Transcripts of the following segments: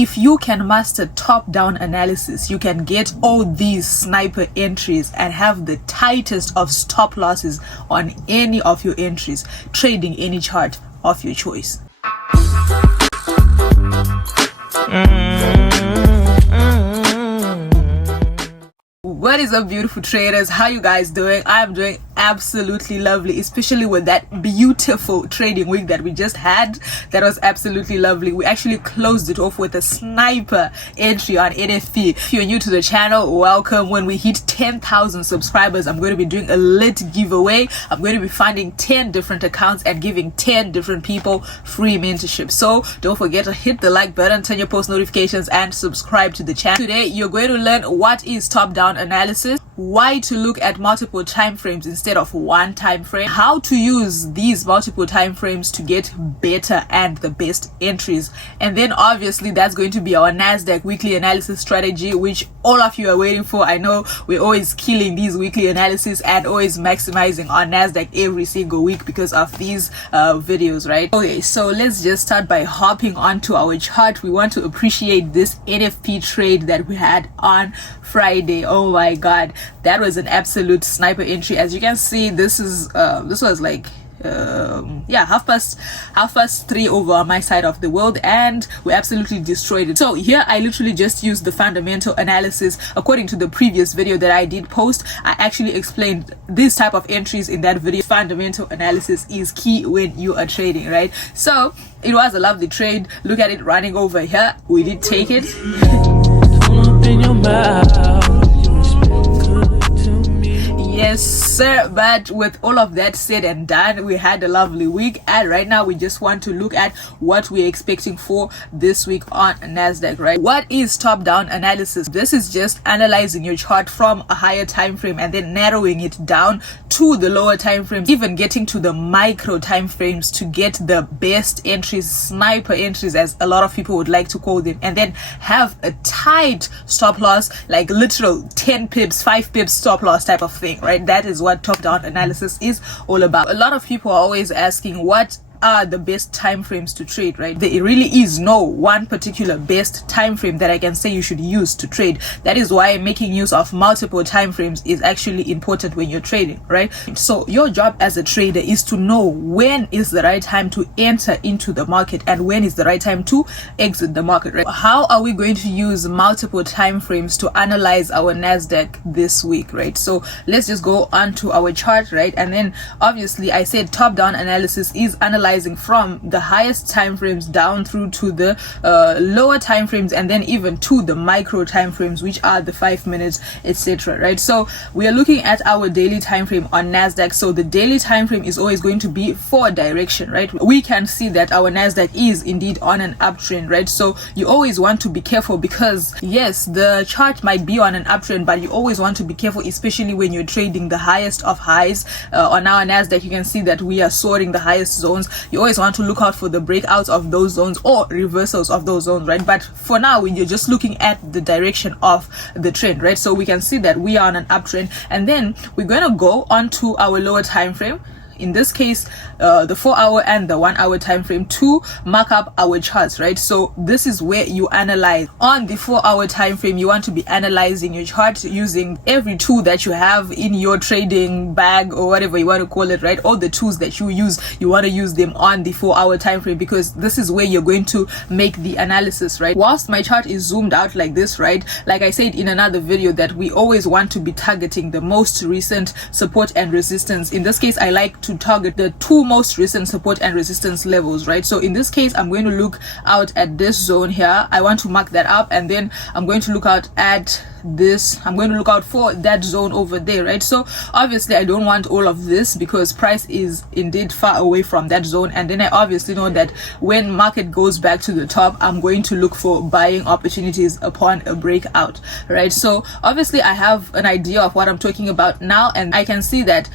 if you can master top-down analysis, you can get all these sniper entries and have the tightest of stop losses on any of your entries, trading any chart of your choice. What is up, beautiful traders? How you guys doing? I'm doing absolutely lovely, especially with that beautiful trading week that we just had. That was absolutely lovely. We actually closed it off with a sniper entry on NFP. If you're new to the channel, welcome. When we hit 10,000 subscribers, I'm going to be doing a lit giveaway. I'm going to be funding 10 different accounts and giving 10 different people free mentorship. So don't forget to hit the like button, turn your post notifications, and subscribe to the channel. Today you're going to learn what is top-down analysis, why to look at multiple time frames instead of one time frame, how to use these multiple time frames to get better and the best entries, and then obviously that's going to be our Nasdaq weekly analysis strategy, which all of you are waiting for. I know we're always killing these weekly analysis and always maximizing on Nasdaq every single week because of these videos, right? Okay, so let's just start by hopping onto our chart. We want to appreciate this NFP trade that we had on Friday. Oh my god, that was an absolute sniper entry. As you can see, this was like half past 3 over on my side of the world, and we absolutely destroyed it. So here I literally just used the fundamental analysis. According to the previous video that I did post, I actually explained this type of entries in that video. Fundamental analysis is key when you are trading, right? So it was a lovely trade. Look at it running over here. We did take it. Yes sir, but with all of that said and done, we had a lovely week, and right now we just want to look at what we're expecting for this week on Nasdaq, right? What is top-down analysis? This is just analyzing your chart from a higher time frame and then narrowing it down to the lower time frames, even getting to the micro time frames to get the best entries, sniper entries as a lot of people would like to call them, and then have a tight stop loss, like literal 10 pips, 5 pips stop loss type of thing, right? That is what top-down analysis is all about. A lot of people are always asking what are the best time frames to trade, right? There really is no one particular best time frame that I can say you should use to trade. That is why making use of multiple time frames is actually important when you're trading, right? So your job as a trader is to know when is the right time to enter into the market and when is the right time to exit the market, right? How are we going to use multiple time frames to analyze our Nasdaq this week, right? So let's just go onto our chart, right? And then obviously I said top-down analysis is analyzing from the highest time frames down through to the lower time frames, and then even to the micro time frames, which are the 5 minutes, etc., right? So we are looking at our daily time frame on Nasdaq. So the daily time frame is always going to be for direction, right? We can see that our Nasdaq is indeed on an uptrend, right? So you always want to be careful, because yes, the chart might be on an uptrend, but you always want to be careful, especially when you're trading the highest of highs. On our Nasdaq, you can see that we are soaring the highest zones. You always want to look out for the breakouts of those zones or reversals of those zones, right? But for now, when you're just looking at the direction of the trend, right? So we can see that we are on an uptrend, and then we're going to go onto our lower time frame, in this case the 4-hour and the 1-hour time frame, to mark up our charts, right? So this is where you analyze. On the 4-hour time frame, you want to be analyzing your chart using every tool that you have in your trading bag, or whatever you want to call it, right? All the tools that you use, you want to use them on the 4-hour time frame, because this is where you're going to make the analysis, right? Whilst my chart is zoomed out like this, right, like I said in another video, that we always want to be targeting the most recent support and resistance. In this case, I like to target the 2 most recent support and resistance levels, right? So in this case, I'm going to look out at this zone here. I want to mark that up, and then I'm going to look out at this. I'm going to look out for that zone over there, right? So obviously I don't want all of this, because price is indeed far away from that zone, and then I obviously know that when market goes back to the top, I'm going to look for buying opportunities upon a breakout, right? So obviously I have an idea of what I'm talking about now, and I can see that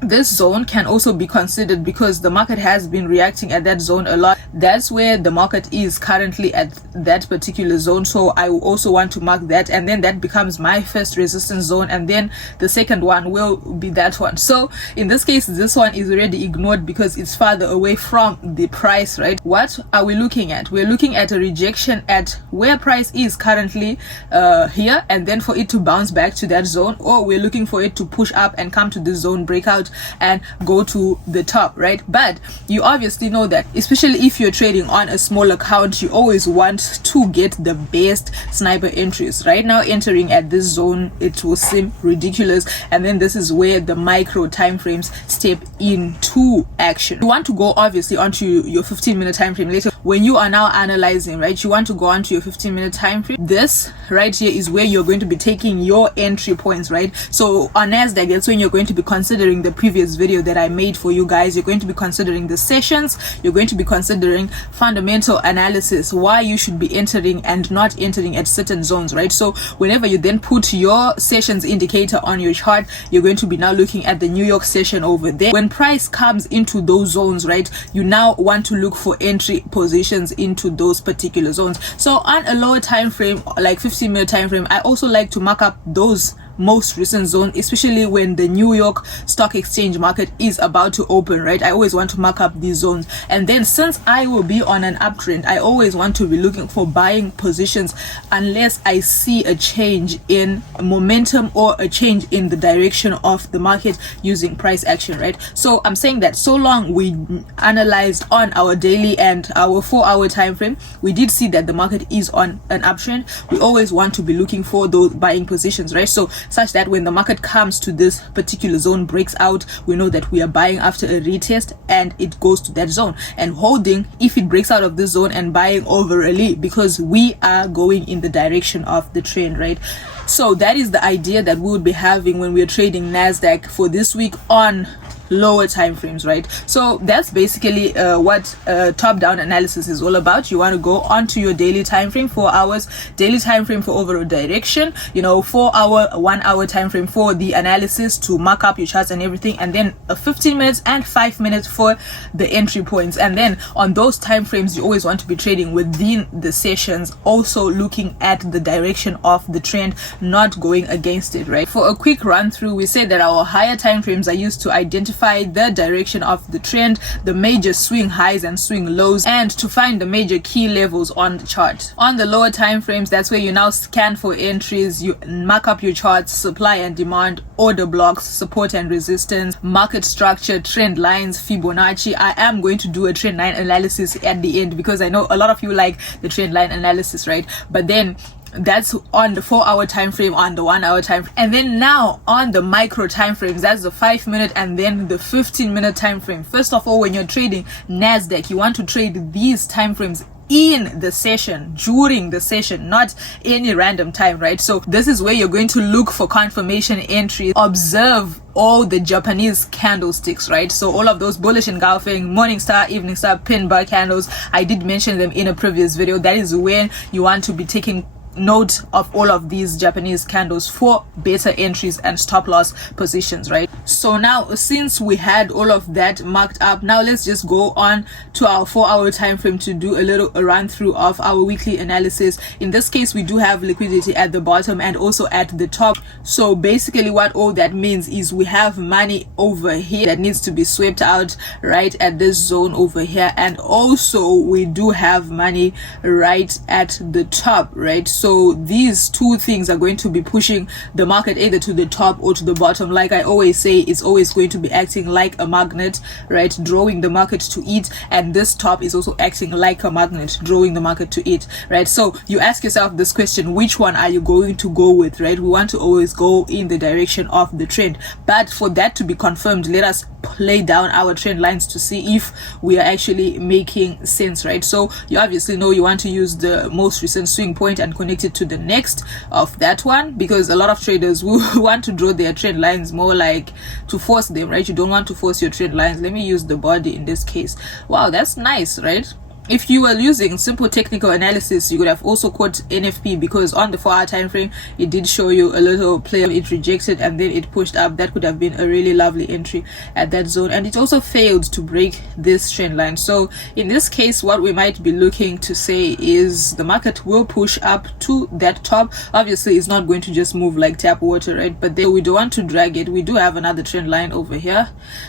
this zone can also be considered because the market has been reacting at that zone a lot. That's where the market is currently, at that particular zone. So I will also want to mark that, and then that becomes my first resistance zone, and then the second one will be that one. So in this case, this one is already ignored because it's farther away from the price, right? What are we looking at? We're looking at a rejection at where price is currently here, and then for it to bounce back to that zone, or we're looking for it to push up and come to this zone, breakout and go to the top, right? But you obviously know that, especially if you're trading on a small account, you always want to get the best sniper entries. Right now, entering at this zone, it will seem ridiculous, and then this is where the micro time frames step into action. You want to go obviously onto your 15-minute time frame later when you are now analyzing, right? You want to go onto your 15-minute time frame. This right here is where you're going to be taking your entry points, right? So on Nasdaq, that's when you're going to be considering the previous video that I made for you guys. You're going to be considering the sessions, you're going to be considering fundamental analysis, why you should be entering and not entering at certain zones, right? So whenever you then put your sessions indicator on your chart, you're going to be now looking at the New York session over there. When price comes into those zones, right, you now want to look for entry positions into those particular zones. So on a lower time frame, like 15-minute time frame, I also like to mark up those most recent zone, especially when the New York Stock Exchange market is about to open, right? I always want to mark up these zones. And then since I will be on an uptrend, I always want to be looking for buying positions unless I see a change in momentum or a change in the direction of the market using price action, right? So I'm saying that so long we analyzed on our daily and our 4-hour time frame, we did see that the market is on an uptrend. We always want to be looking for those buying positions, right? So such that when the market comes to this particular zone, breaks out, we know that we are buying after a retest and it goes to that zone, and holding if it breaks out of this zone, and buying overly because we are going in the direction of the trend, right? So that is the idea that we would be having when we're trading Nasdaq for this week on lower time frames, right? So that's basically what top-down analysis is all about. You want to go onto your daily time frame, 4 hours daily time frame for overall direction, 4-hour 1 hour time frame for the analysis to mark up your charts and everything, and then a 15 minutes and 5 minutes for the entry points. And then on those time frames, you always want to be trading within the sessions, also looking at the direction of the trend, not going against it, right? For a quick run through, we say that our higher time frames are used to identify the direction of the trend, the major swing highs and swing lows, and to find the major key levels on the chart. On the lower time frames, that's where you now scan for entries, you mark up your charts, supply and demand, order blocks, support and resistance, market structure, trend lines, Fibonacci. I am going to do a trend line analysis at the end because I know a lot of you like the trend line analysis, right? But then that's on the 4-hour time frame, on the 1 hour time frame. And then now on the micro time frames, that's the 5-minute and then the 15-minute time frame. First of all, when you're trading Nasdaq, you want to trade these time frames in the session, during the session, not any random time, right? So this is where you're going to look for confirmation entries, observe all the Japanese candlesticks, right? So all of those bullish engulfing, morning star, evening star, pin bar candles, I did mention them in a previous video. That is when you want to be taking note of all of these Japanese candles for better entries and stop loss positions, right? So now, since we had all of that marked up, now let's just go on to our 4-hour time frame to do a little run through of our weekly analysis. In this case, we do have liquidity at the bottom and also at the top. So basically what all that means is we have money over here that needs to be swept out right at this zone over here, and also we do have money right at the top, right? So these two things are going to be pushing the market either to the top or to the bottom. Like I always say, it's always going to be acting like a magnet, right, drawing the market to it, and this top is also acting like a magnet, drawing the market to it, right? So you ask yourself this question, which one are you going to go with, right? We want to always go in the direction of the trend, but for that to be confirmed, let us play down our trend lines to see if we are actually making sense, right? So you obviously know you want to use the most recent swing point and connect it to the next of that one, because a lot of traders will want to draw their trend lines more like to force them, right? You don't want to force your trend lines. Let me use the body in this case. Wow, that's nice, right? if you were using simple technical analysis, you could have also caught NFP, because on the 4-hour time frame it did show you a little play, it rejected and then it pushed up. That could have been a really lovely entry at that zone, and it also failed to break this trend line. So in this case, what we might be looking to say is the market will push up to that top. Obviously it's not going to just move like tap water, right? But then we don't want to drag it. We do have another trend line over here.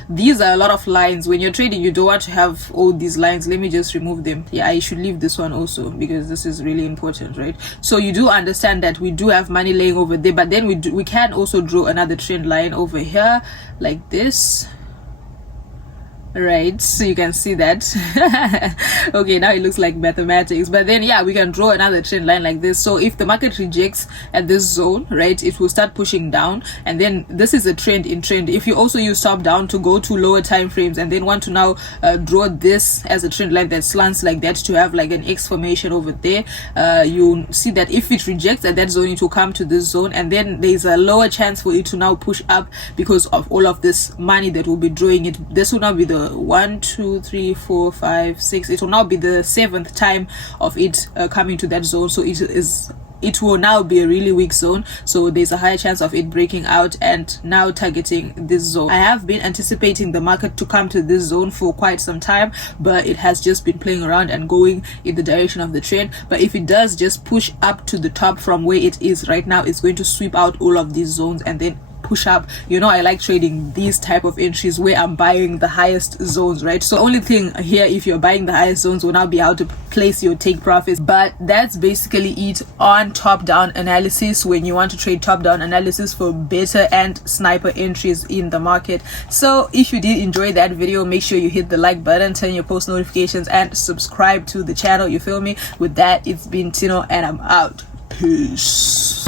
These are a lot of lines. When you're trading, you don't want to have all these lines. Let me just remove them. Yeah, I should leave this one also, because this is really important, right? So you do understand that we do have money laying over there, but then we can also draw another trend line over here like this, right? So you can see that. Okay, now it looks like mathematics, but then yeah, we can draw another trend line like this. So if the market rejects at this zone, right, it will start pushing down, and then this is a trend in trend. If you also use top down to go to lower time frames and then want to now draw this as a trend line that slants like that to have like an X formation over there, you see that if it rejects at that zone, it will come to this zone, and then there's a lower chance for it to now push up because of all of this money that will be drawing it. This will now be the 1 2 3 4 5 6, it will now be the 7th time of it coming to that zone. So it will now be a really weak zone, so there's a higher chance of it breaking out and now targeting this zone. I have been anticipating the market to come to this zone for quite some time, but it has just been playing around and going in the direction of the trend. But if it does just push up to the top from where it is right now, it's going to sweep out all of these zones and then push up. You know, I like trading these type of entries where I'm buying the highest zones, right? So only thing here, if you're buying the highest zones, will now be how to place your take profits. But that's basically it on top down analysis, when you want to trade top down analysis for better and sniper entries in the market. So if you did enjoy that video, make sure you hit the like button, turn your post notifications, and subscribe to the channel. You feel me? With that, it's been Tino and I'm out. Peace.